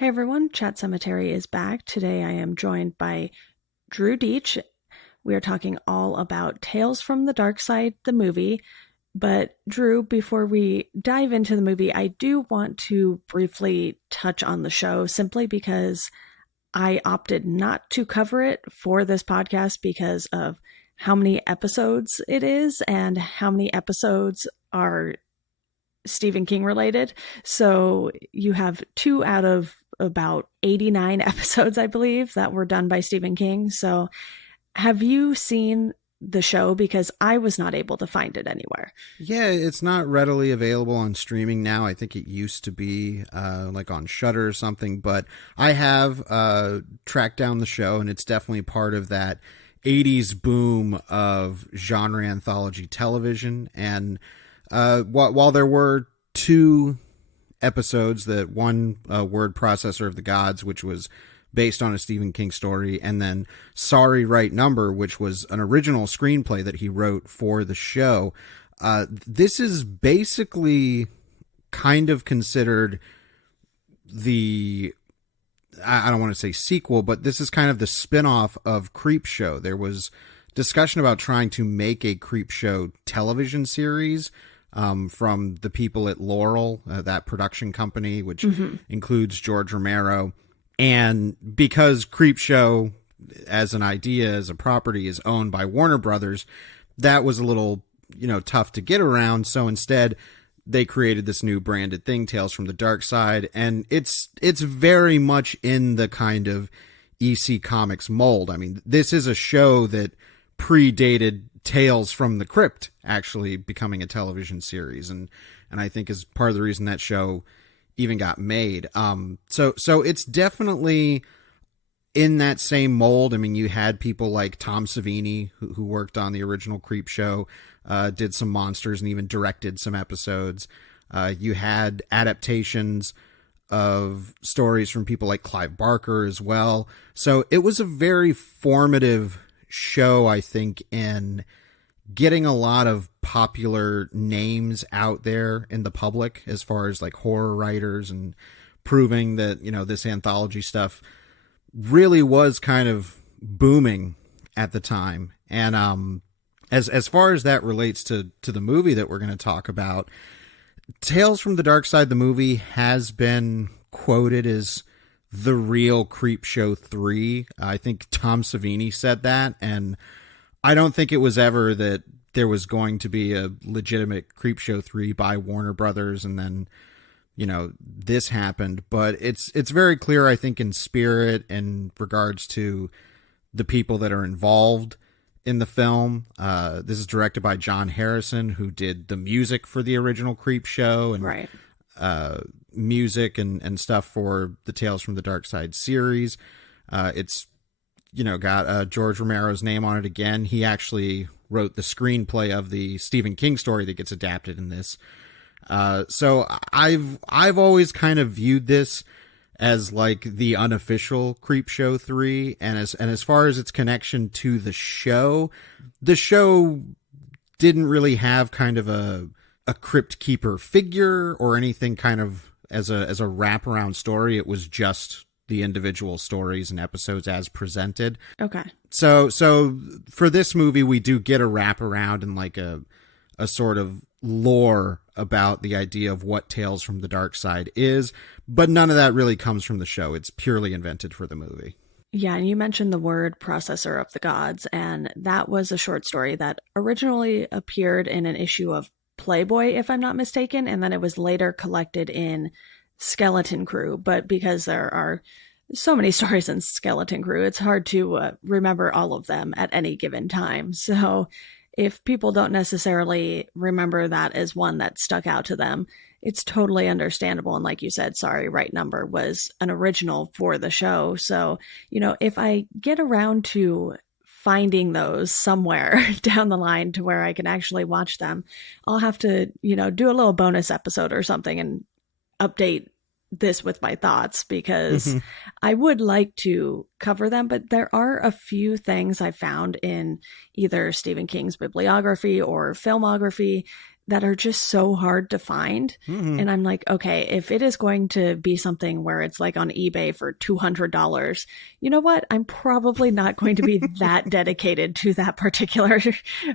Hey everyone, Chat Sematary is back. Today I am joined by Drew Deach. We are talking all about Tales from the Darkside, the movie. But Drew, before we dive into the movie, I do want to briefly touch on the show simply because I opted not to cover it for this podcast because of how many episodes it is and how many episodes are Stephen King related. So you have 2 out of about 89 episodes, I believe, that were done by Stephen King. So have you seen the show? Because I was not able to find it anywhere. Yeah, it's not readily available on streaming now. I think it used to be like on Shudder or something, but I have tracked down the show, and it's definitely part of that 80s boom of genre anthology television. And while there were 2 episodes, that one Word Processor of the Gods, which was based on a Stephen King story, and then Sorry Right Number, which was an original screenplay that he wrote for the show. This is basically kind of considered the, I don't want to say sequel, but this is kind of the spin-off of Creepshow. There was discussion about trying to make a Creepshow television series from the people at Laurel, that production company, which includes George Romero. And because Creepshow, as an idea, as a property, is owned by Warner Brothers, that was a little, tough to get around. So instead, they created this new branded thing, Tales from the Darkside, and it's very much in the kind of EC Comics mold. I mean, this is a show that predated Tales from the Crypt actually becoming a television series, and I think is part of the reason that show even got made. So it's definitely in that same mold. I mean, you had people like Tom Savini, who worked on the original Creepshow, did some monsters and even directed some episodes. You had adaptations of stories from people like Clive Barker as well. So it was a very formative show, I think, in getting a lot of popular names out there in the public as far as like horror writers, and proving that, this anthology stuff really was kind of booming at the time. And as far as that relates to the movie that we're going to talk about, Tales from the Darkside, the movie, has been quoted as the real Creepshow 3. I think Tom Savini said that, and I don't think it was ever that there was going to be a legitimate Creepshow 3 by Warner Brothers, and then, this happened. But it's very clear, I think, in spirit, in regards to the people that are involved in the film. This is directed by John Harrison, who did the music for the original Creepshow, and Right. Music and stuff for the Tales from the Darkside series. It's got George Romero's name on it again. He actually wrote the screenplay of the Stephen King story that gets adapted in this. So I've always kind of viewed this as like the unofficial Creepshow 3, and as far as its connection to the show didn't really have kind of a Crypt Keeper figure or anything kind of as a wraparound story. It was just the individual stories and episodes as presented. Okay. So for this movie, we do get a wraparound and like a sort of lore about the idea of what Tales from the Darkside is, but none of that really comes from the show. It's purely invented for the movie. Yeah, and you mentioned the Word Processor of the Gods, and that was a short story that originally appeared in an issue of Playboy, if I'm not mistaken, and then it was later collected in Skeleton Crew. But because there are so many stories in Skeleton Crew, it's hard to remember all of them at any given time. So if people don't necessarily remember that as one that stuck out to them, it's totally understandable. And like you said, Sorry Right Number was an original for the show. So, if I get around to finding those somewhere down the line to where I can actually watch them, I'll have to, do a little bonus episode or something and update this with my thoughts, because I would like to cover them, but there are a few things I found in either Stephen King's bibliography or filmography that are just so hard to find. Mm-hmm. And I'm like, okay, if it is going to be something where it's like on eBay for $200, you know what? I'm probably not going to be that dedicated to that particular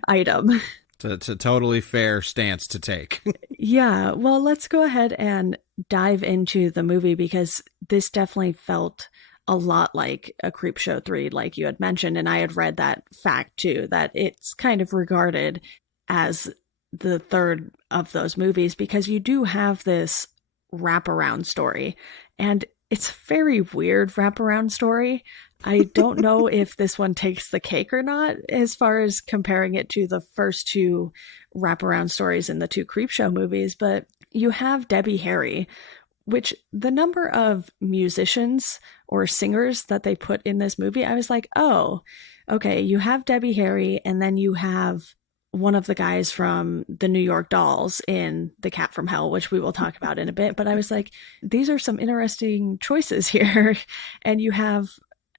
item. It's a totally fair stance to take. Yeah, well, let's go ahead and dive into the movie because this definitely felt a lot like a Creepshow 3, like you had mentioned. And I had read that fact too, that it's kind of regarded as the third of those movies because you do have this wraparound story. And it's a very weird wraparound story. I don't know if this one takes the cake or not as far as comparing it to the first two wraparound stories in the two Creepshow movies, but you have Debbie Harry, which the number of musicians or singers that they put in this movie, I was like, oh, okay, you have Debbie Harry, and then you have one of the guys from the New York Dolls in The Cat from Hell, which we will talk about in a bit. But I was like, these are some interesting choices here. And you have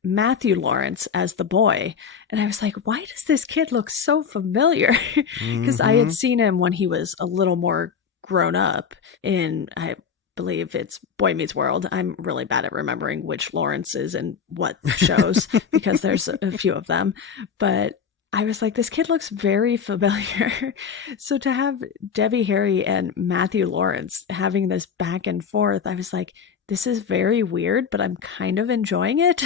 Matthew Lawrence as the boy. And I was like, why does this kid look so familiar? Because I had seen him when he was a little more grown up in, I believe it's Boy Meets World. I'm really bad at remembering which Lawrence is in what shows because there's a few of them. But I was like, this kid looks very familiar. So to have Debbie Harry and Matthew Lawrence having this back and forth, I was like, this is very weird, but I'm kind of enjoying it.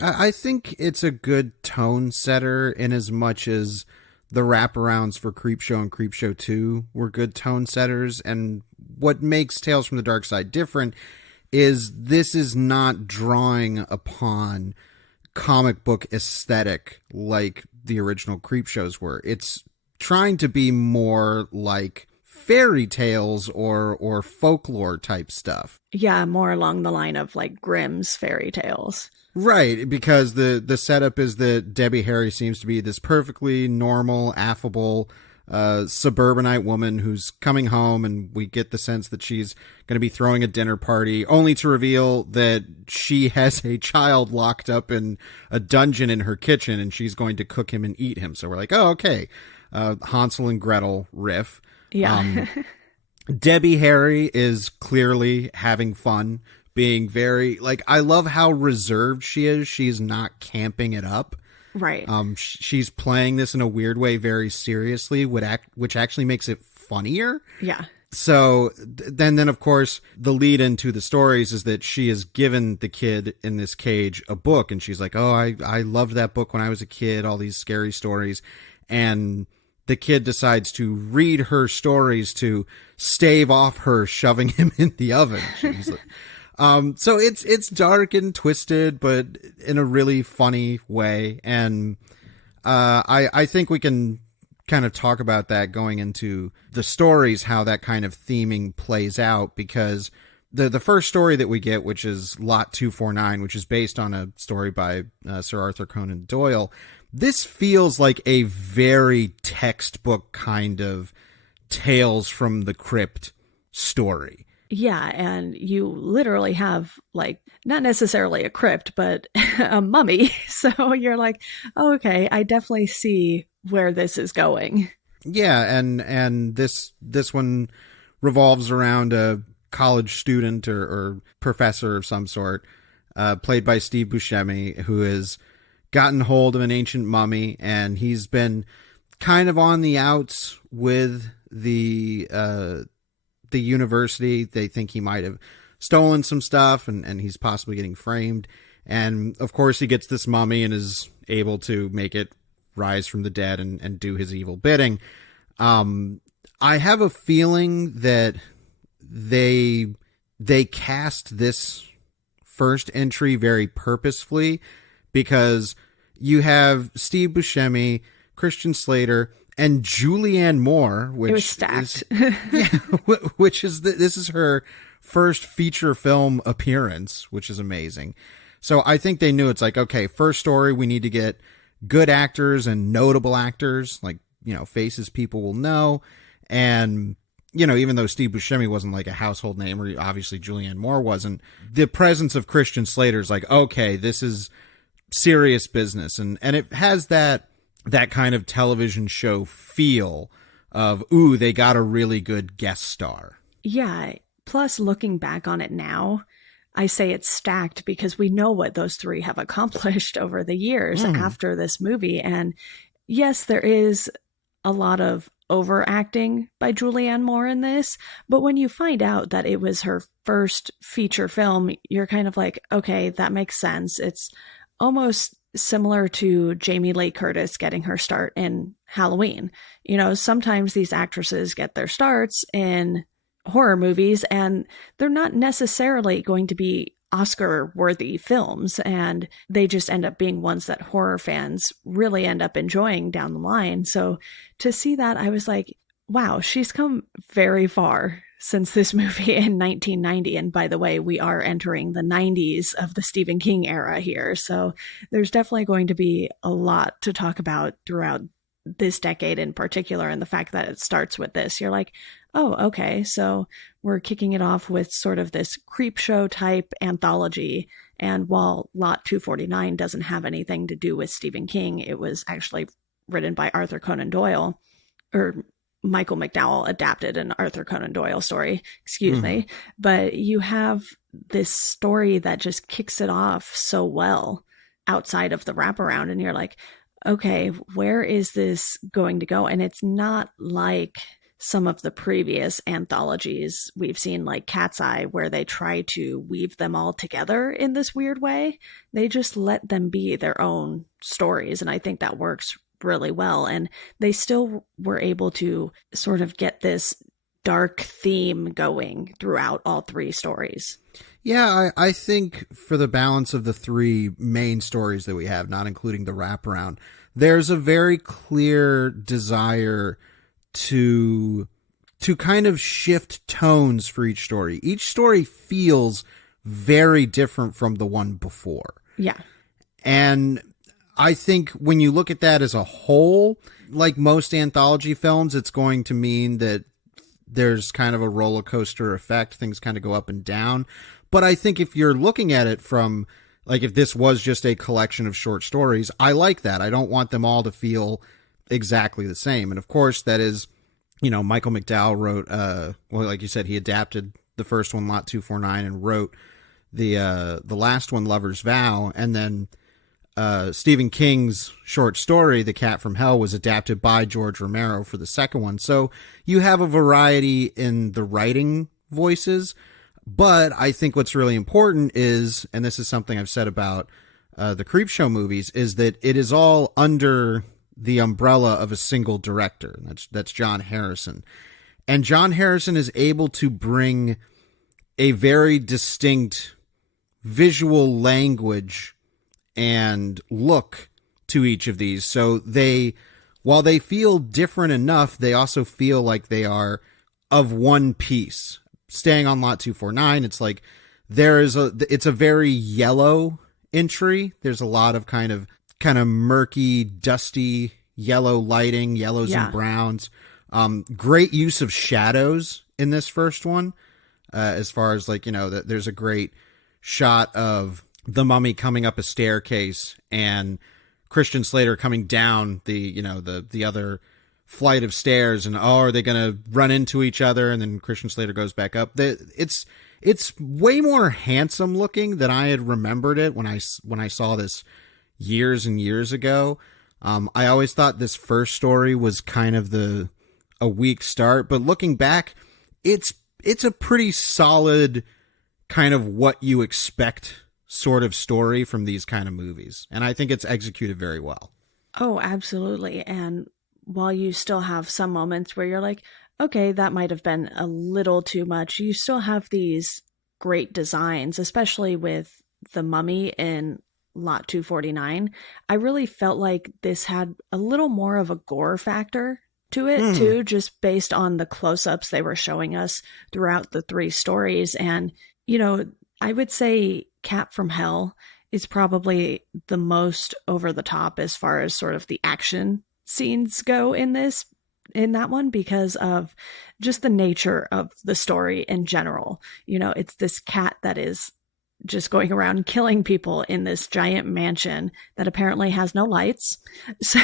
I think it's a good tone setter in as much as the wraparounds for Creepshow and Creepshow 2 were good tone setters. And what makes Tales from the Darkside different is this is not drawing upon comic book aesthetic like the original Creepshows were. It's trying to be more like fairy tales or folklore type stuff. Yeah, more along the line of like Grimm's fairy tales. Right, because the setup is that Debbie Harry seems to be this perfectly normal, affable suburbanite woman who's coming home, and we get the sense that she's going to be throwing a dinner party, only to reveal that she has a child locked up in a dungeon in her kitchen, and she's going to cook him and eat him. So we're like, oh, okay, Hansel and Gretel riff. Yeah. Debbie Harry is clearly having fun, being very, like, I love how reserved she is. She's not camping it up. Right. She's playing this in a weird way very seriously, which actually makes it funnier. Yeah. So then of course, the lead into the stories is that she has given the kid in this cage a book, and she's like, oh, I loved that book when I was a kid, all these scary stories. And the kid decides to read her stories to stave off her shoving him in the oven. She's like, so it's dark and twisted, but in a really funny way. And I think we can kind of talk about that going into the stories, how that kind of theming plays out, because the first story that we get, which is Lot 249, which is based on a story by Sir Arthur Conan Doyle, this feels like a very textbook kind of Tales from the Crypt story. Yeah, and you literally have, like, not necessarily a crypt, but a mummy. So you're like, oh, okay, I definitely see where this is going. Yeah, and this one revolves around a college student or professor of some sort, played by Steve Buscemi, who has gotten hold of an ancient mummy, and he's been kind of on the outs with the university. They think he might have stolen some stuff, and he's possibly getting framed. And of course he gets this mummy and is able to make it rise from the dead and do his evil bidding. I have a feeling that they cast this first entry very purposefully, because you have Steve Buscemi, Christian Slater, and Julianne Moore, which it was stacked. Which is this is her first feature film appearance, which is amazing. So I think they knew, it's like, okay, first story, we need to get good actors and notable actors, like, you know, faces people will know. And, you know, even though Steve Buscemi wasn't like a household name, or obviously Julianne Moore wasn't, the presence of Christian Slater is like, okay, this is serious business. And it has that kind of television show feel, of, ooh, they got a really good guest star. Yeah. Plus, looking back on it now, I say it's stacked because we know what those three have accomplished over the years Mm. after this movie. And yes, there is a lot of overacting by Julianne Moore in this, but when you find out that it was her first feature film, you're kind of like, okay, that makes sense. It's almost similar to Jamie Lee Curtis getting her start in Halloween. You know, sometimes these actresses get their starts in horror movies and they're not necessarily going to be Oscar worthy films, and they just end up being ones that horror fans really end up enjoying down the line. So to see that, I was like, wow, she's come very far since this movie in 1990. And by the way, we are entering the 90s of the Stephen King era here. So there's definitely going to be a lot to talk about throughout this decade in particular. And the fact that it starts with this, you're like, oh, okay. So we're kicking it off with sort of this creep show type anthology. And while Lot 249 doesn't have anything to do with Stephen King, it was actually written by Arthur Conan Doyle, or Michael McDowell adapted an Arthur Conan Doyle story, excuse me. But you have this story that just kicks it off so well outside of the wraparound. And you're like, okay, where is this going to go? And it's not like some of the previous anthologies we've seen, like Cat's Eye, where they try to weave them all together in this weird way. They just let them be their own stories. And I think that works really well. And they still were able to sort of get this dark theme going throughout all three stories. Yeah, I think for the balance of the three main stories that we have, not including the wraparound, there's a very clear desire to kind of shift tones for each story. Each story feels very different from the one before. Yeah. And I think when you look at that as a whole, like most anthology films, it's going to mean that there's kind of a roller coaster effect. Things kind of go up and down. But I think if you're looking at it from, like, if this was just a collection of short stories, I like that. I don't want them all to feel exactly the same. And of course, that is, you know, Michael McDowell wrote, well, like you said, he adapted the first one, Lot 249, and wrote the last one, Lover's Vow. And then Stephen King's short story, The Cat from Hell, was adapted by George Romero for the second one. So you have a variety in the writing voices. But I think what's really important is, and this is something I've said about the Creepshow movies, is that it is all under the umbrella of a single director. That's John Harrison. And John Harrison is able to bring a very distinct visual language and look to each of these. So while they feel different enough, they also feel like they are of one piece. Staying on Lot 249, it's like it's a very yellow entry. There's a lot of kind of murky, dusty yellow lighting, yellows and browns. Great use of shadows in this first one. As far as, like, you know, there's a great shot of the mummy coming up a staircase and Christian Slater coming down the other flight of stairs, and are they going to run into each other? And then Christian Slater goes back up. It's way more handsome looking than I had remembered it when I saw this years and years ago. I always thought this first story was kind of a weak start, but looking back, it's a pretty solid kind of what you expect sort of story from these kind of movies. And I think it's executed very well. Oh, absolutely. And while you still have some moments where you're like, okay, that might have been a little too much, you still have these great designs, especially with the mummy in Lot 249. I really felt like this had a little more of a gore factor to it, too, just based on the close-ups they were showing us throughout the three stories. And, you know, I would say Cat from Hell is probably the most over the top as far as sort of the action scenes go in that one, because of just the nature of the story in general. You know, it's this cat that is just going around killing people in this giant mansion that apparently has no lights. So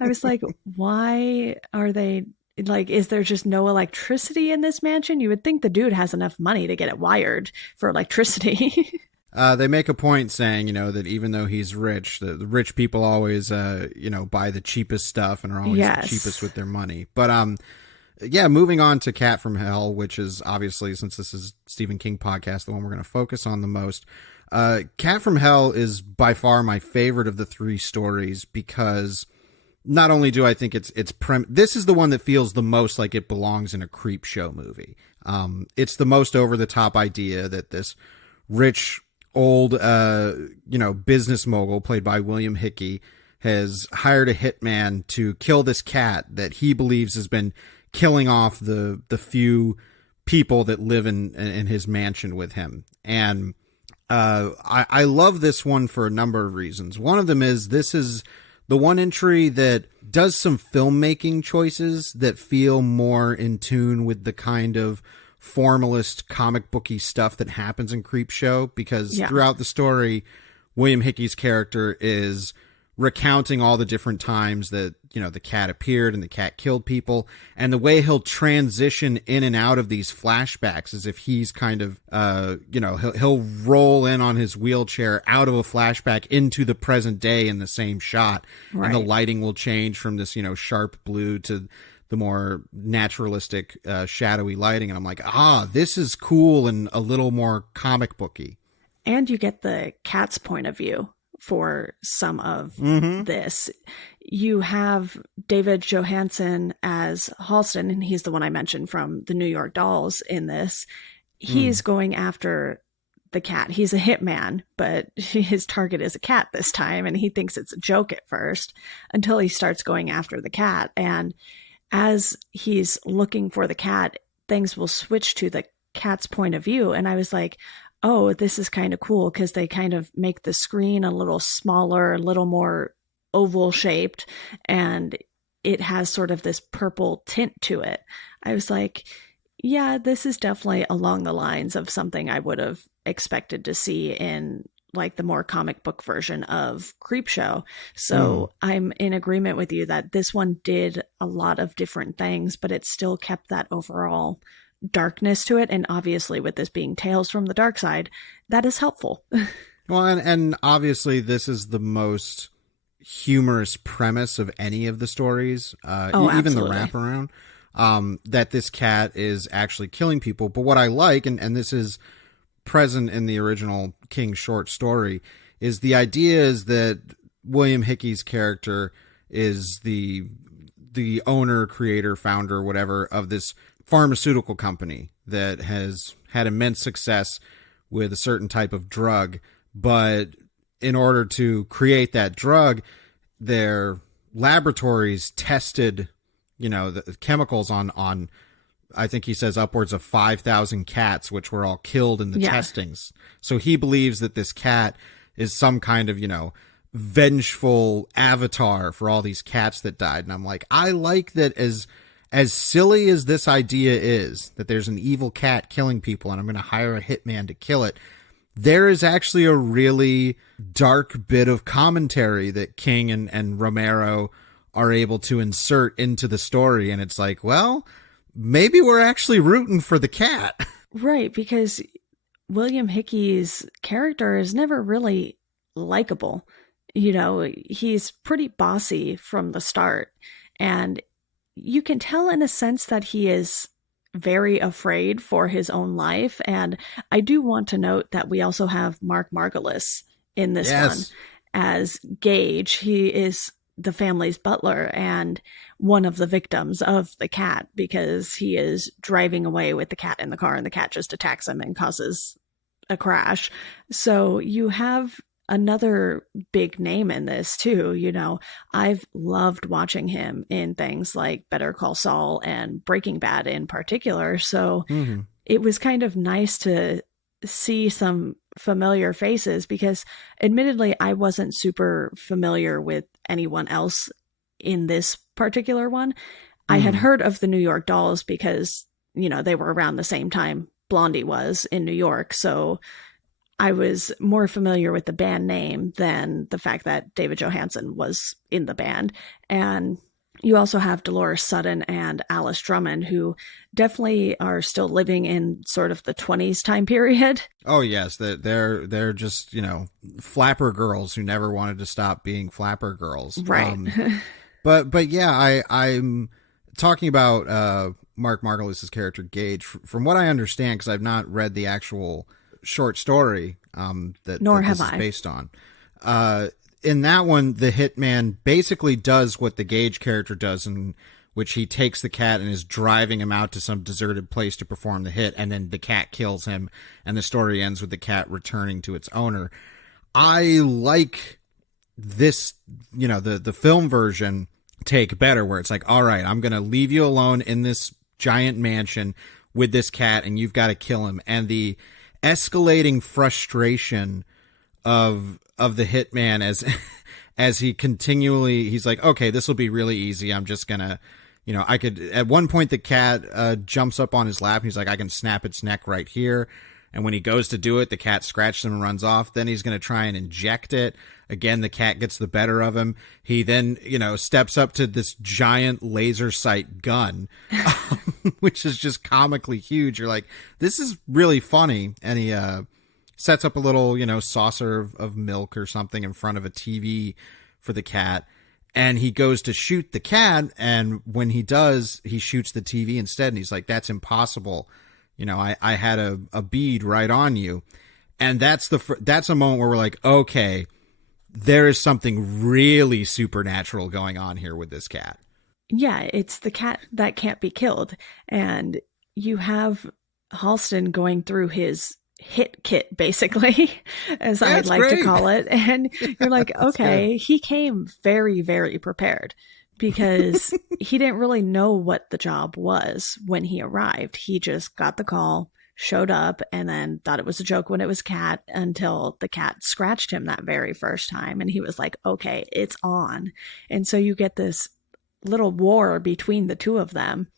I was like, why are they like, is there just no electricity in this mansion? You would think the dude has enough money to get it wired for electricity. They make a point saying, that even though he's rich, the rich people always, buy the cheapest stuff and are always the cheapest with their money. But, yeah, moving on to Cat from Hell, which is obviously, since this is Stephen King podcast, the one we're going to focus on the most. Cat from Hell is by far my favorite of the three stories because not only do I think this is the one that feels the most like it belongs in a creep show movie. It's the most over the top idea that this rich old, business mogul played by William Hickey has hired a hitman to kill this cat that he believes has been killing off the few people that live in his mansion with him. And I love this one for a number of reasons. One of them is this is the one entry that does some filmmaking choices that feel more in tune with the kind of formalist comic booky stuff that happens in Creepshow, because throughout the story, William Hickey's character is recounting all the different times that, the cat appeared and the cat killed people, and the way he'll transition in and out of these flashbacks as if he's kind of, he'll roll in on his wheelchair out of a flashback into the present day in the same shot. Right. And the lighting will change from this, sharp blue to the more naturalistic, shadowy lighting. And I'm like, this is cool and a little more comic booky. And you get the cat's point of view for some of this. You have David Johansen as Halston, and he's the one I mentioned from the New York Dolls in this. He's going after the cat. He's a hitman, but his target is a cat this time, and he thinks it's a joke at first until he starts going after the cat. And as he's looking for the cat, things will switch to the cat's point of view. And I was like, oh, this is kind of cool, because they kind of make the screen a little smaller, a little more oval shaped, and it has sort of this purple tint to it. I was like, yeah, this is definitely along the lines of something I would have expected to see in like the more comic book version of Creepshow. So I'm in agreement with you that this one did a lot of different things, but it still kept that overall darkness to it. And obviously with this being Tales from the Darkside, that is helpful. Well, and obviously this is the most humorous premise of any of the stories, even the wraparound, that this cat is actually killing people. But what I like, and this is present in the original King short story, is the idea is that William Hickey's character is the owner, creator, founder, whatever, of this pharmaceutical company that has had immense success with a certain type of drug. But in order to create that drug, their laboratories tested, the chemicals on I think he says upwards of 5,000 cats, which were all killed in the testings. So he believes that this cat is some kind of, vengeful avatar for all these cats that died. And I'm like, I like that as silly as this idea is, that there's an evil cat killing people and I'm going to hire a hitman to kill it, there is actually a really dark bit of commentary that King and Romero are able to insert into the story. And it's like, well, maybe we're actually rooting for the cat. Right, because William Hickey's character is never really likable. He's pretty bossy from the start. And you can tell in a sense that he is very afraid for his own life. And I do want to note that we also have Mark Margolis in this one as Gage. He is the family's butler and one of the victims of the cat, because he is driving away with the cat in the car and the cat just attacks him and causes a crash. So you have another big name in this too. I've loved watching him in things like Better Call Saul and Breaking Bad in particular. So it was kind of nice to see some familiar faces, because admittedly I wasn't super familiar with anyone else in this particular one. I had heard of the New York Dolls because, they were around the same time Blondie was in New York. So I was more familiar with the band name than the fact that David Johansen was in the band. And you also have Dolores Sutton and Alice Drummond, who definitely are still living in sort of the 20s time period. Oh yes, they're just, flapper girls who never wanted to stop being flapper girls. Right. But yeah, I'm talking about Mark Margolis's character Gage. From what I understand, because I've not read the actual short story that Nor that have this is I. based on. In that one, the hitman basically does what the Gage character does, in which he takes the cat and is driving him out to some deserted place to perform the hit, and then the cat kills him, and the story ends with the cat returning to its owner. I like this, the film version take better, where it's like, all right, I'm going to leave you alone in this giant mansion with this cat, and you've got to kill him. And the escalating frustration of the hitman as he's like, okay, this will be really easy. I'm just gonna, I could, at one point the cat jumps up on his lap and he's like, I can snap its neck right here. And when he goes to do it, the cat scratches him and runs off. Then he's going to try and inject it. Again, the cat gets the better of him. He then, steps up to this giant laser sight gun, which is just comically huge. You're like, this is really funny. And he sets up a little, saucer of milk or something in front of a TV for the cat. And he goes to shoot the cat. And when he does, he shoots the TV instead. And he's like, that's impossible. I had a bead right on you. And that's a moment where we're like, okay, there is something really supernatural going on here with this cat. Yeah, it's the cat that can't be killed. And you have Halston going through his hit kit, basically, as I'd like to call it. And you're like, okay, he came very, very prepared, because he didn't really know what the job was when he arrived. He just got the call, showed up, and then thought it was a joke when it was cat, until the cat scratched him that very first time. And he was like, okay, it's on. And so you get this little war between the two of them.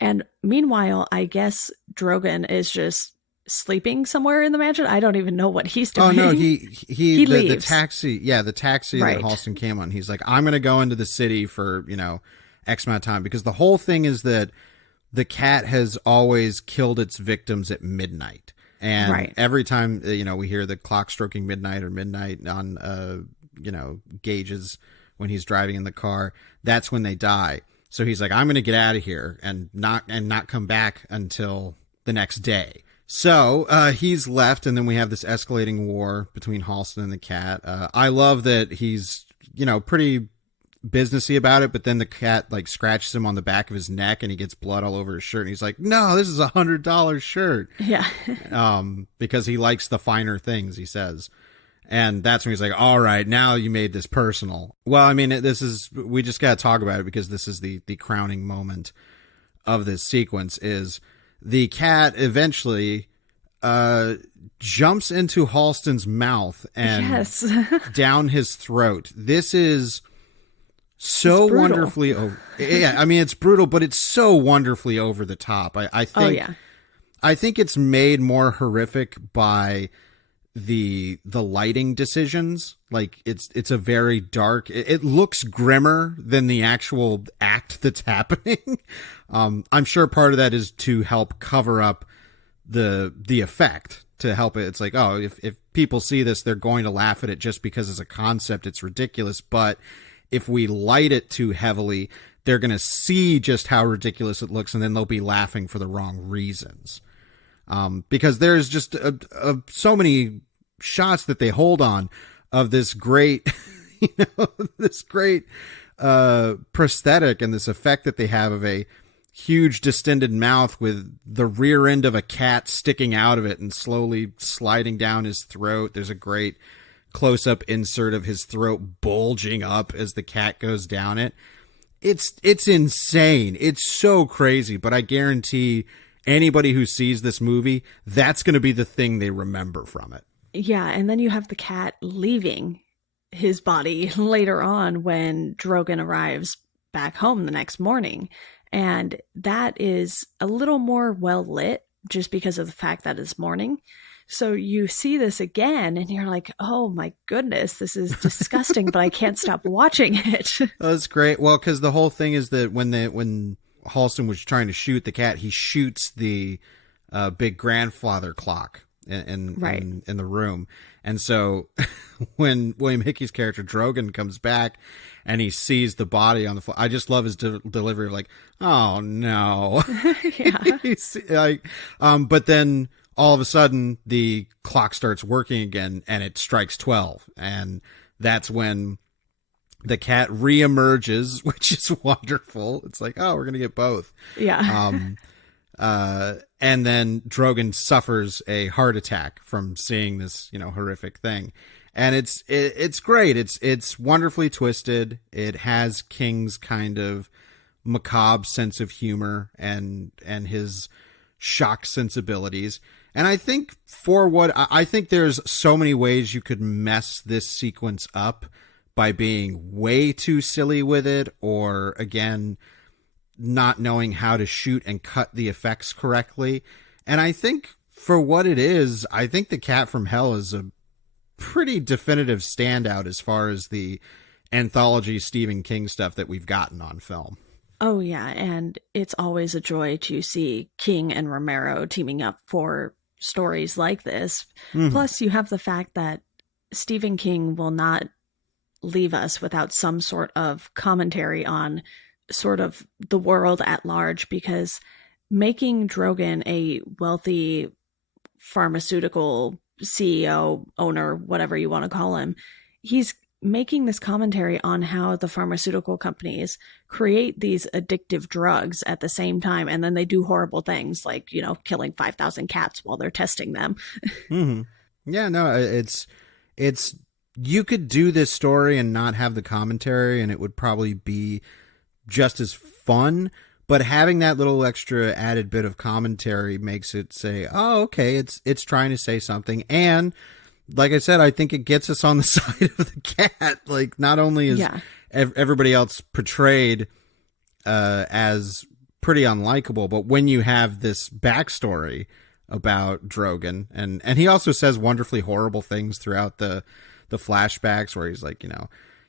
And meanwhile, I guess Drogon is just sleeping somewhere in the mansion. I don't even know what he's doing. Oh no, he leaves. The taxi, the taxi right. that Halston came on. He's like, I'm going to go into the city for, X amount of time, because the whole thing is that the cat has always killed its victims at midnight. And right. every time, we hear the clock stroking midnight on, gauges when he's driving in the car, that's when they die. So he's like, I'm going to get out of here and not come back until the next day. So he's left, and then we have this escalating war between Halston and the cat. I love that he's, pretty businessy about it, but then the cat scratches him on the back of his neck and he gets blood all over his shirt, and he's like, no, this is $100 shirt. Yeah. Because he likes the finer things, he says. And that's when he's like, all right, now you made this personal. Well, I mean, we just got to talk about it, because this is the crowning moment of this sequence. Is the cat eventually jumps into Halston's mouth and down his throat. This is so wonderfully over. Yeah, I mean, it's brutal, but it's so wonderfully over the top. I think. Oh, yeah. I think it's made more horrific by the lighting decisions. Like it's a very dark. It looks grimmer than the actual act that's happening. I'm sure part of that is to help cover up the effect, to help it. It's like, oh, if people see this, they're going to laugh at it just because as a concept it's ridiculous. But if we light it too heavily, they're going to see just how ridiculous it looks, and then they'll be laughing for the wrong reasons. Because there's just so many shots that they hold on of this great, this great prosthetic and this effect that they have of a huge distended mouth with the rear end of a cat sticking out of it and slowly sliding down his throat. There's a great close-up insert of his throat bulging up as the cat goes down it. It's insane. It's so crazy, but I guarantee anybody who sees this movie, that's going to be the thing they remember from it. Yeah, and then you have the cat leaving his body later on when Drogon arrives back home the next morning. And that is a little more well lit just because of the fact that it's morning. So you see this again and you're like, oh my goodness, this is disgusting, but I can't stop watching it. That's great. Well, because the whole thing is that when Halston was trying to shoot the cat, he shoots the big grandfather clock Right. in the room. And so when William Hickey's character Drogon comes back and he sees the body on the floor, I just love his delivery of like, oh no. Yeah. He's like, but then all of a sudden the clock starts working again and it strikes 12. And that's when the cat reemerges, which is wonderful. It's like, oh, we're going to get both. Yeah. And then Drogon suffers a heart attack from seeing this, horrific thing. And it's great. It's wonderfully twisted. It has King's kind of macabre sense of humor and his shock sensibilities. And I think I think there's so many ways you could mess this sequence up by being way too silly with it, or again, not knowing how to shoot and cut the effects correctly. And I think for what it is, I think The Cat from Hell is a pretty definitive standout as far as the anthology Stephen King stuff that we've gotten on film. Oh, yeah. And it's always a joy to see King and Romero teaming up for stories like this. Mm-hmm. Plus, you have the fact that Stephen King will not leave us without some sort of commentary on sort of the world at large, because making Drogon a wealthy pharmaceutical CEO, owner, whatever you want to call him, he's making this commentary on how the pharmaceutical companies create these addictive drugs at the same time, and then they do horrible things like, killing 5,000 cats while they're testing them. Mm-hmm. Yeah, no, it's you could do this story and not have the commentary and it would probably be just as fun, but having that little extra added bit of commentary makes it say, oh, okay, it's trying to say something. And like I said, I think it gets us on the side of the cat. Like, not only is everybody else portrayed as pretty unlikable, but when you have this backstory about Drogon, and he also says wonderfully horrible things throughout the flashbacks where he's like,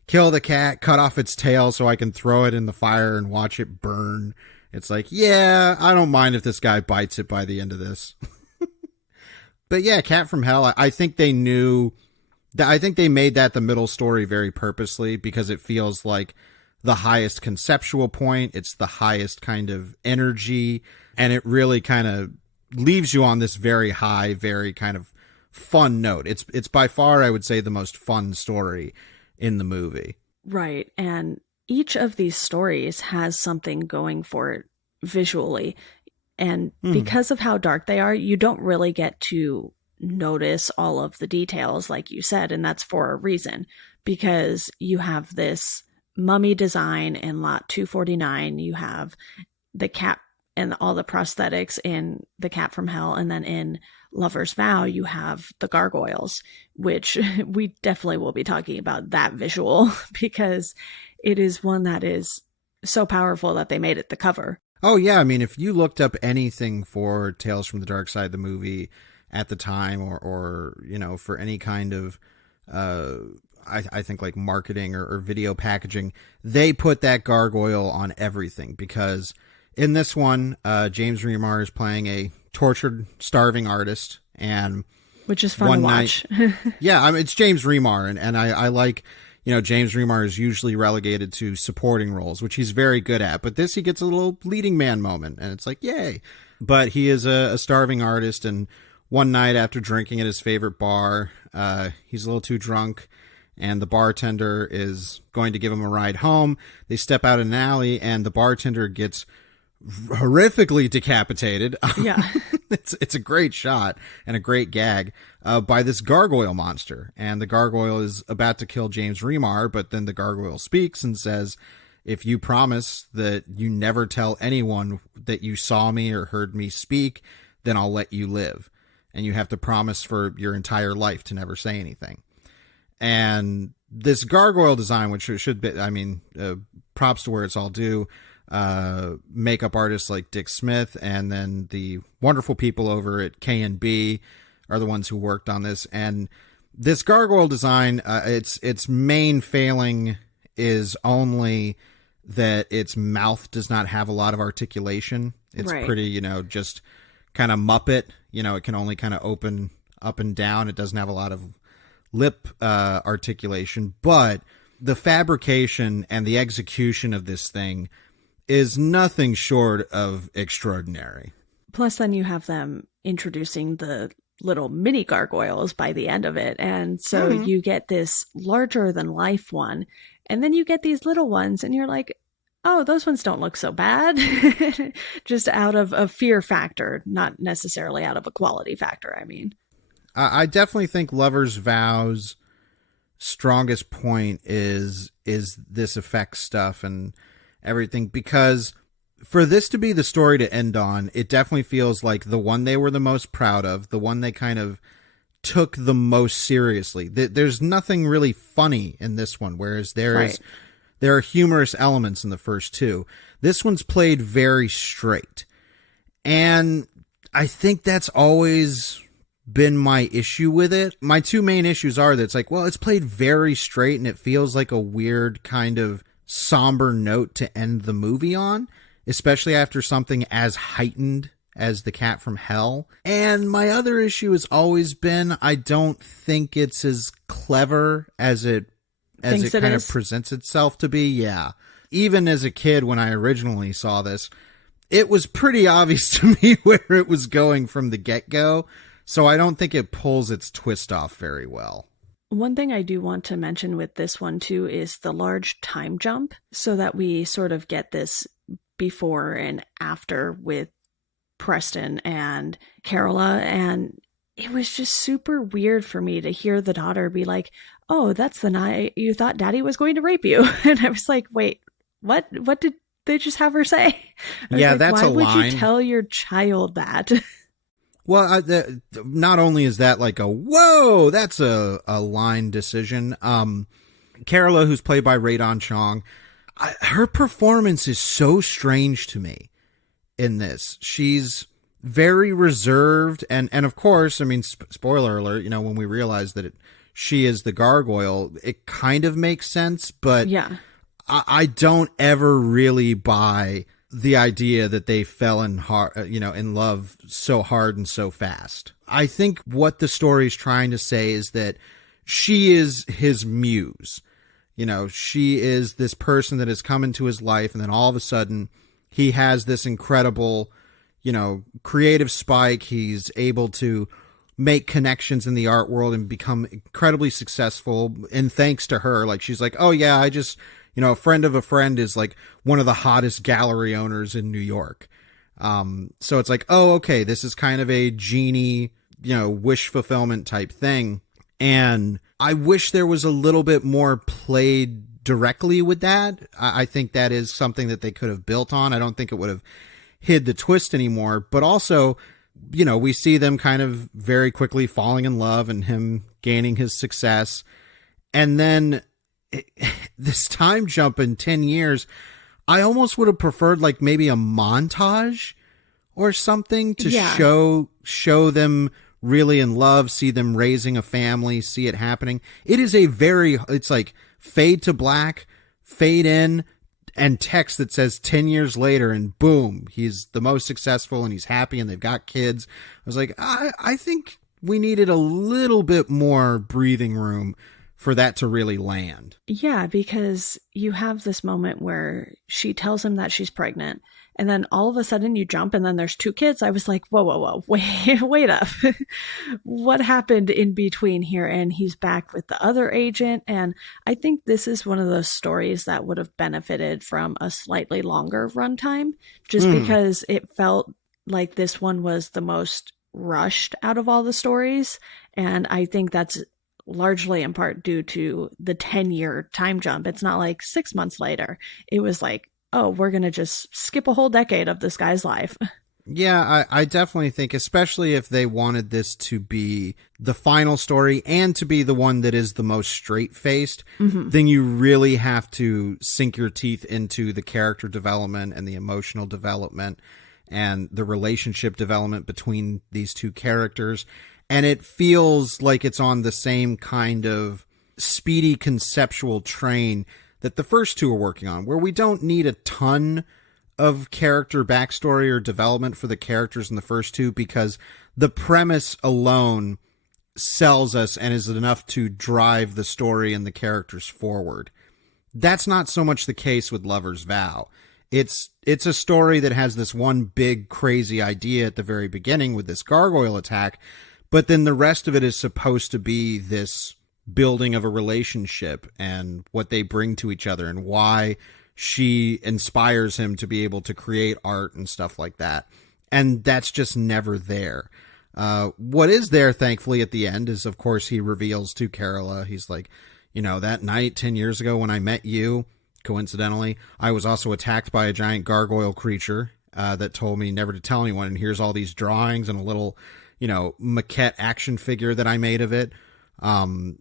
kill the cat, cut off its tail so I can throw it in the fire and watch it burn. It's like, yeah, I don't mind if this guy bites it by the end of this. But yeah, Cat from Hell, I think they knew that. I think they made that the middle story very purposely because it feels like the highest conceptual point. It's the highest kind of energy, and it really kind of leaves you on this very high, very kind of fun note. It's by far, I would say, the most fun story in the movie. Right. And each of these stories has something going for it visually. And because of how dark they are, you don't really get to notice all of the details, like you said. And that's for a reason, because you have this mummy design in lot 249. You have the cat and all the prosthetics in The Cat from Hell. And then in Lover's Vow, you have the gargoyles, which we definitely will be talking about that visual because it is one that is so powerful that they made it the cover. Oh, yeah. I mean, if you looked up anything for Tales from the Darkside, the movie at the time, or for any kind of, I think like marketing or video packaging, they put that gargoyle on everything because in this one, James Remar is playing a tortured, starving artist, and which is fun to watch. Yeah, I mean, it's James Remar, and I like, James Remar is usually relegated to supporting roles, which he's very good at, but this he gets a little leading man moment, and it's like, yay. But he is a starving artist, and one night after drinking at his favorite bar, he's a little too drunk, and the bartender is going to give him a ride home. They step out in an alley, and the bartender gets horrifically decapitated. Yeah. It's a great shot and a great gag by this gargoyle monster. And the gargoyle is about to kill James Remar, but then the gargoyle speaks and says, if you promise that you never tell anyone that you saw me or heard me speak, then I'll let you live. And you have to promise for your entire life to never say anything. And this gargoyle design, which should be, I mean, props to where it's all due. makeup artists like Dick Smith, and then the wonderful people over at K&B are the ones who worked on this. And this gargoyle design, its main failing is only that its mouth does not have a lot of articulation. It's Right. pretty, just kind of Muppet. It can only kind of open up and down. It doesn't have a lot of lip articulation, but the fabrication and the execution of this thing is nothing short of extraordinary. Plus, then you have them introducing the little mini gargoyles by the end of it. And so you get this larger than life one. And then you get these little ones, and you're like, oh, those ones don't look so bad. Just out of a fear factor, not necessarily out of a quality factor, I mean. I definitely think Lover's Vow's strongest point is this effect stuff and everything, because for this to be the story to end on, it definitely feels like the one they were the most proud of, the one they kind of took the most seriously. There's nothing really funny in this one, whereas there are humorous elements in the first two. This one's played very straight. And I think that's always been my issue with it. My two main issues are that it's like, well, it's played very straight and it feels like a weird kind of somber note to end the movie on, especially after something as heightened as The Cat from Hell. And my other issue has always been, I don't think it's as clever as it kind of presents itself to be. Yeah. Even as a kid, when I originally saw this, it was pretty obvious to me where it was going from the get-go. So I don't think it pulls its twist off very well. One thing I do want to mention with this one too is the large time jump, so that we sort of get this before and after with Preston and Carola. And it was just super weird for me to hear the daughter be like, oh, that's the night you thought daddy was going to rape you. And I was like, wait, what did they just have her say? Yeah, like, that's a line. Why would you tell your child that? Well, not only is that like a, whoa, that's a line decision. Carola, who's played by Radon Chong, her performance is so strange to me in this. She's very reserved. And of course, I mean, spoiler alert, when we realize that she is the gargoyle, it kind of makes sense. But yeah, I don't ever really buy the idea that they fell in love so hard and so fast. I think what the story is trying to say is that she is his muse. She is this person that has come into his life, and then all of a sudden he has this incredible, creative spike. He's able to make connections in the art world and become incredibly successful. And thanks to her, like, she's like, oh yeah, I just, a friend of a friend is like one of the hottest gallery owners in New York. So it's like, oh, okay, this is kind of a genie, wish fulfillment type thing. And I wish there was a little bit more played directly with that. I think that is something that they could have built on. I don't think it would have hid the twist anymore. But also, we see them kind of very quickly falling in love and him gaining his success. And then this time jump in 10 years, I almost would have preferred like maybe a montage or something to show them really in love, see them raising a family, see it happening. It's like fade to black, fade in, and text that says 10 years later, and boom, he's the most successful and he's happy and they've got kids. I was like, I think we needed a little bit more breathing room for that to really land. Yeah, because you have this moment where she tells him that she's pregnant, and then all of a sudden you jump and then there's two kids. I was like, whoa, wait up. What happened in between here? And he's back with the other agent. And I think this is one of those stories that would have benefited from a slightly longer runtime, just because it felt like this one was the most rushed out of all the stories. And I think that's largely in part due to the 10-year time jump. It's not like 6 months later. It was like, oh, we're going to just skip a whole decade of this guy's life. Yeah, I definitely think, especially if they wanted this to be the final story and to be the one that is the most straight faced, Hmm. then you really have to sink your teeth into the character development and the emotional development and the relationship development between these two characters. And it feels like it's on the same kind of speedy conceptual train that the first two are working on, where we don't need a ton of character backstory or development for the characters in the first two, because the premise alone sells us and is enough to drive the story and the characters forward. That's not so much the case with Lover's Vow. It's a story that has this one big crazy idea at the very beginning with this gargoyle attack, but then the rest of it is supposed to be this building of a relationship and what they bring to each other and why she inspires him to be able to create art and stuff like that. And that's just never there. What is there, thankfully, at the end is, of course, he reveals to Carola, he's like, that night 10 years ago when I met you, coincidentally, I was also attacked by a giant gargoyle creature that told me never to tell anyone. And here's all these drawings and a little, maquette action figure that I made of it. And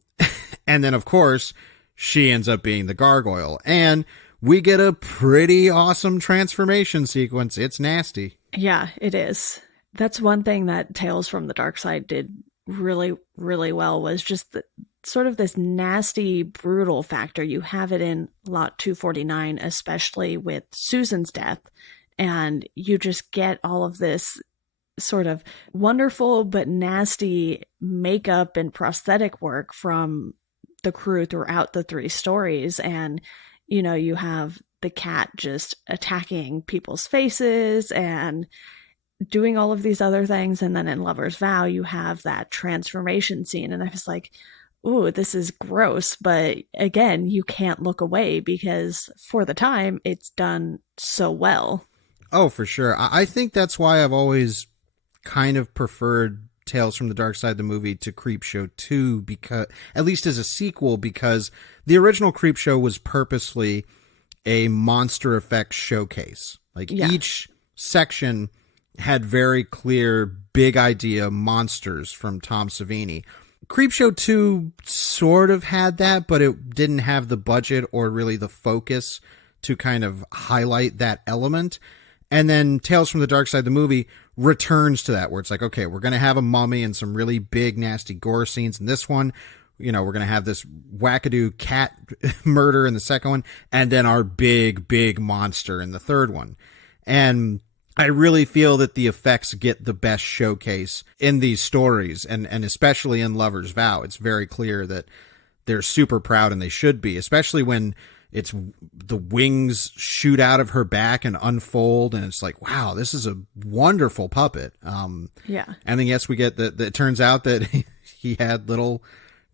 then, of course, she ends up being the gargoyle. And we get a pretty awesome transformation sequence. It's nasty. Yeah, it is. That's one thing that Tales from the Darkside did really, really well, was just sort of this nasty, brutal factor. You have it in Lot 249, especially with Susan's death, and you just get all of this sort of wonderful but nasty makeup and prosthetic work from the crew throughout the three stories. And you have the cat just attacking people's faces and doing all of these other things. And then in Lover's Vow, you have that transformation scene. And I was like, ooh, this is gross. But again, you can't look away because for the time, it's done so well. Oh, for sure. I think that's why I've always kind of preferred Tales from the Darkside, the movie, to Creepshow 2, because, at least as a sequel, because the original Creepshow was purposely a monster effects showcase. Like, Yeah. each section had very clear, big idea monsters from Tom Savini. Creepshow 2 sort of had that, but it didn't have the budget or really the focus to kind of highlight that element. And then Tales from the Darkside, the movie, returns to that, where it's like, okay, we're going to have a mummy and some really big, nasty gore scenes in this one. We're going to have this wackadoo cat murder in the second one, and then our big, big monster in the third one. And I really feel that the effects get the best showcase in these stories, and especially in Lover's Vow. It's very clear that they're super proud, and they should be, especially when it's the wings shoot out of her back and unfold, and it's like, wow, this is a wonderful puppet. Yeah. And then, yes, we get that it turns out that he had little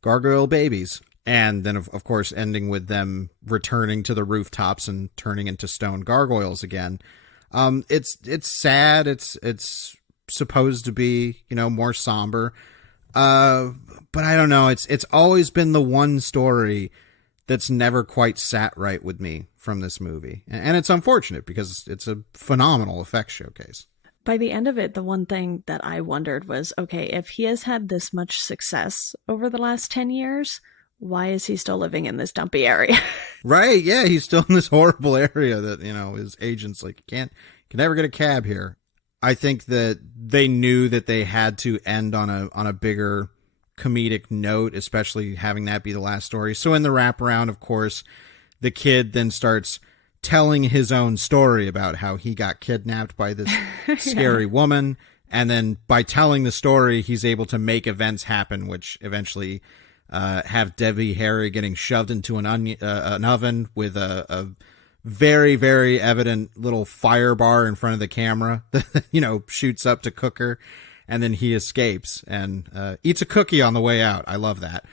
gargoyle babies. And then, of course, ending with them returning to the rooftops and turning into stone gargoyles again. It's sad. It's supposed to be, more somber. But I don't know. It's always been the one story that's never quite sat right with me from this movie. And it's unfortunate because it's a phenomenal effects showcase. By the end of it, the one thing that I wondered was, okay, if he has had this much success over the last 10 years, why is he still living in this dumpy area? Right. Yeah. He's still in this horrible area that, his agent's like, can never get a cab here. I think that they knew that they had to end on a bigger comedic note, especially having that be the last story. So in the wraparound, of course, the kid then starts telling his own story about how he got kidnapped by this scary woman. And then by telling the story, he's able to make events happen, which eventually have Debbie Harry getting shoved into an oven with a very, very evident little fire bar in front of the camera that, shoots up to cook her. And then he escapes and eats a cookie on the way out. I love that.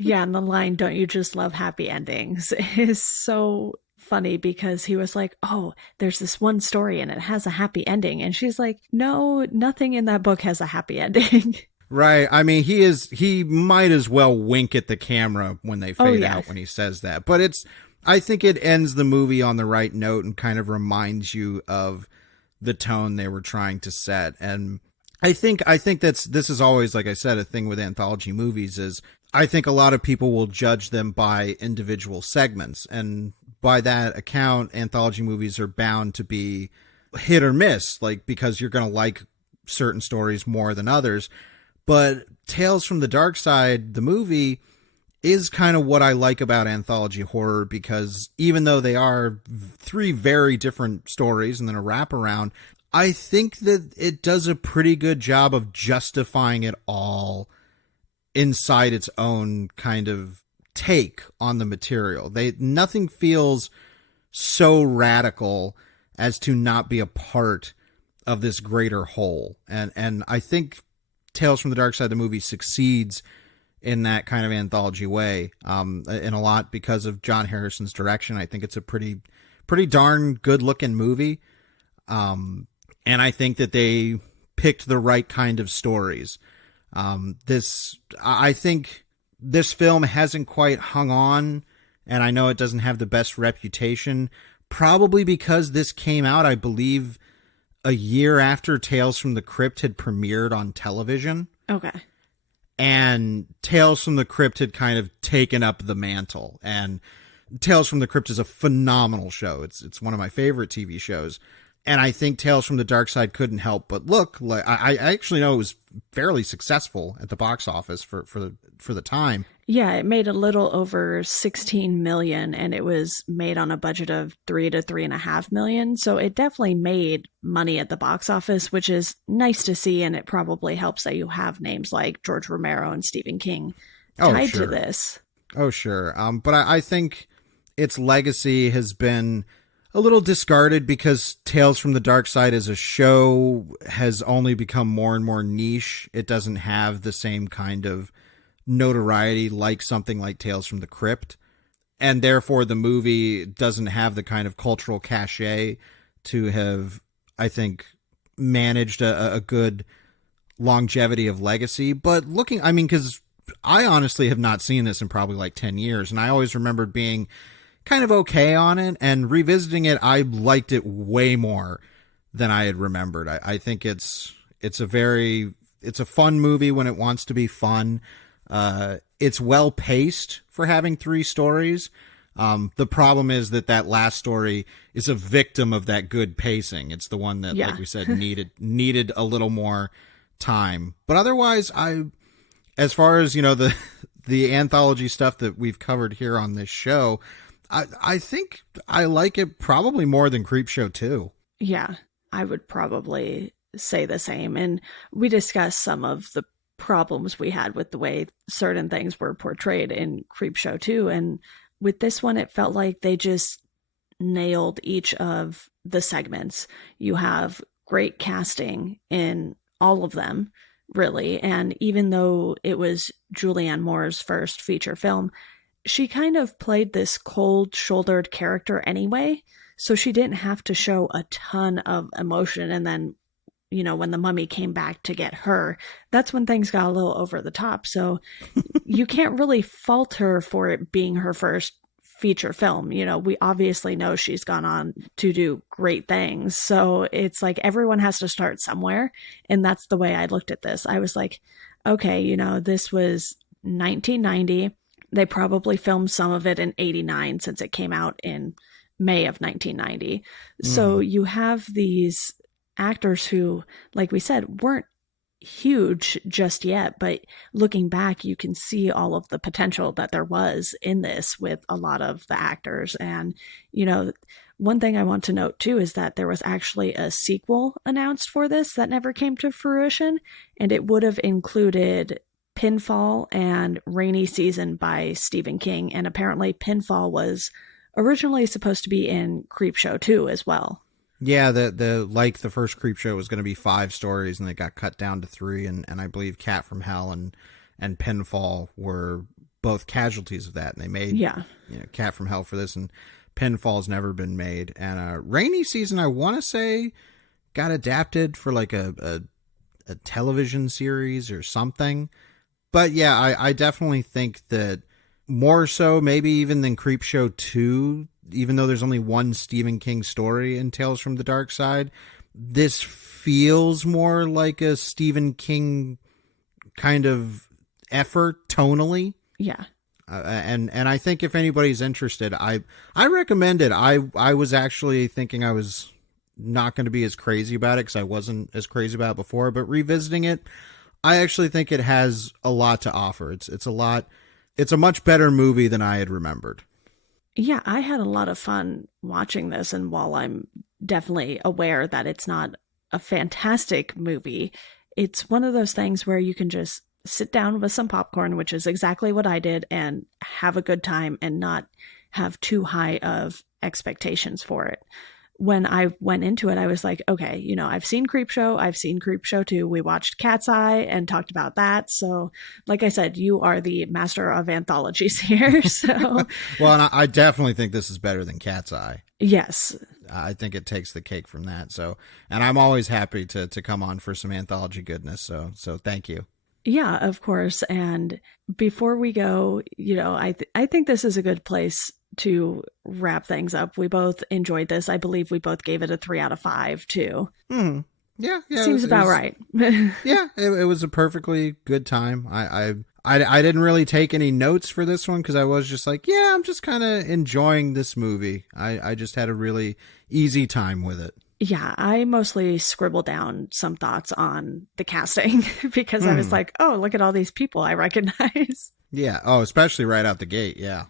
Yeah, and the line, "Don't you just love happy endings?" is so funny because he was like, "Oh, there's this one story and it has a happy ending." And she's like, "No, nothing in that book has a happy ending." Right. I mean, he might as well wink at the camera when they fade out when he says that. But I think it ends the movie on the right note and kind of reminds you of the tone they were trying to set. And I think this is always, like I said, a thing with anthology movies is I think a lot of people will judge them by individual segments. And by that account, anthology movies are bound to be hit or miss, like, because you're going to like certain stories more than others. But Tales from the Darkside, the movie, is kind of what I like about anthology horror, because even though they are three very different stories and then a wraparound, I think that it does a pretty good job of justifying it all inside its own kind of take on the material. Nothing feels so radical as to not be a part of this greater whole. And I think Tales from the Darkside, the movie, succeeds in that kind of anthology way, in a lot because of John Harrison's direction. I think it's a pretty darn good looking movie. And I think that they picked the right kind of stories. I think this film hasn't quite hung on, and I know it doesn't have the best reputation, probably because this came out, I believe, a year after Tales from the Crypt had premiered on television. Okay. And Tales from the Crypt had kind of taken up the mantle. And Tales from the Crypt is a phenomenal show. It's one of my favorite TV shows. And I think Tales from the Darkside couldn't help but look like, I actually know it was fairly successful at the box office for the time. Yeah, it made a little over 16 million, and it was made on a budget of 3 to 3.5 million. So it definitely made money at the box office, which is nice to see. And it probably helps that you have names like George Romero and Stephen King tied to this. Oh, sure. But I think its legacy has been a little discarded because Tales from the Darkside as a show has only become more and more niche. It doesn't have the same kind of notoriety like something like Tales from the Crypt, and therefore the movie doesn't have the kind of cultural cachet to have, I think, managed a good longevity of legacy. But because I honestly have not seen this in probably like 10 years, and I always remembered being kind of okay on it, and revisiting it, I liked it way more than I had remembered. I think it's a fun movie when it wants to be fun. It's well paced for having three stories. The problem is that last story is a victim of that good pacing. It's the one that, like we said, needed a little more time. But otherwise, as far as, the anthology stuff that we've covered here on this show, I think I like it probably more than Creepshow 2. Yeah, I would probably say the same. And we discussed some of the problems we had with the way certain things were portrayed in Creepshow 2. And with this one, it felt like they just nailed each of the segments. You have great casting in all of them, really. And even though it was Julianne Moore's first feature film, she kind of played this cold-shouldered character anyway, so she didn't have to show a ton of emotion. And then, when the mummy came back to get her, that's when things got a little over the top. So you can't really fault her for it being her first feature film. We obviously know she's gone on to do great things. So it's like everyone has to start somewhere. And that's the way I looked at this. I was like, okay, this was 1990. They probably filmed some of it in 89 since it came out in May of 1990. So you have these actors who, like we said, weren't huge just yet, but looking back, you can see all of the potential that there was in this with a lot of the actors. And, one thing I want to note too is that there was actually a sequel announced for this that never came to fruition, and it would have included Pinfall and Rainy Season by Stephen King. And apparently Pinfall was originally supposed to be in Creepshow 2 as well. Yeah, the first Creepshow was going to be 5 stories, and they got cut down to 3, and I believe Cat from Hell and Pinfall were both casualties of that, and they made Cat from Hell for this, and Pinfall's never been made. And Rainy Season, I want to say, got adapted for like a television series or something. But yeah, I definitely think that more so maybe even than Creepshow 2, even though there's only one Stephen King story in Tales from the Darkside, this feels more like a Stephen King kind of effort tonally. Yeah. And I think if anybody's interested, I recommend it. I was actually thinking I was not going to be as crazy about it because I wasn't as crazy about it before, but revisiting it, I actually think it has a lot to offer. It's a much better movie than I had remembered. Yeah, I had a lot of fun watching this, and while I'm definitely aware that it's not a fantastic movie, it's one of those things where you can just sit down with some popcorn, which is exactly what I did, and have a good time and not have too high of expectations for it. When I went into it, I was like, okay, I've seen Creepshow. I've seen Creepshow 2. We watched Cat's Eye and talked about that. So, like I said, you are the master of anthologies here. So, Well, and I definitely think this is better than Cat's Eye. yes. I think it takes the cake from that. So, and I'm always happy to come on for some anthology goodness. So thank you. Yeah, of course. And before we go, I think this is a good place to wrap things up. We both enjoyed this. I believe we both gave it a 3 out of 5 too. Hmm. Yeah. Seems about right. Yeah, it was a perfectly good time. I didn't really take any notes for this one because I was just like, yeah, I'm just kind of enjoying this movie. I just had a really easy time with it. Yeah, I mostly scribbled down some thoughts on the casting because I was like, oh, look at all these people I recognize. Yeah. Oh, especially right out the gate. Yeah.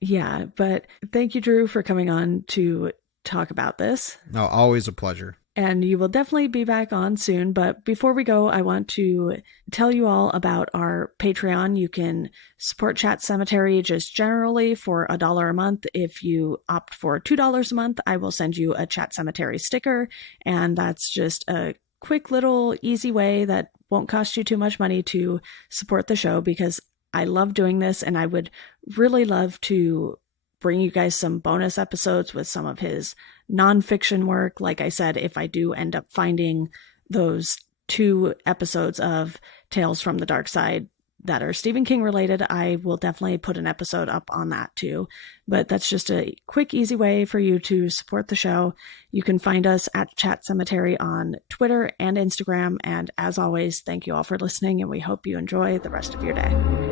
Yeah, but thank you, Drew, for coming on to talk about this. No, always a pleasure. And you will definitely be back on soon. But before we go, I want to tell you all about our Patreon. You can support Chat Sematary just generally for $1 a month. If you opt for $2 a month, I will send you a Chat Sematary sticker. And that's just a quick little easy way that won't cost you too much money to support the show, because I love doing this and I would really love to bring you guys some bonus episodes with some of his nonfiction work. Like I said, if I do end up finding those 2 episodes of Tales from the Darkside that are Stephen King related, I will definitely put an episode up on that too. But that's just a quick, easy way for you to support the show. You can find us at Chat Cemetery on Twitter and Instagram. And as always, thank you all for listening, and we hope you enjoy the rest of your day.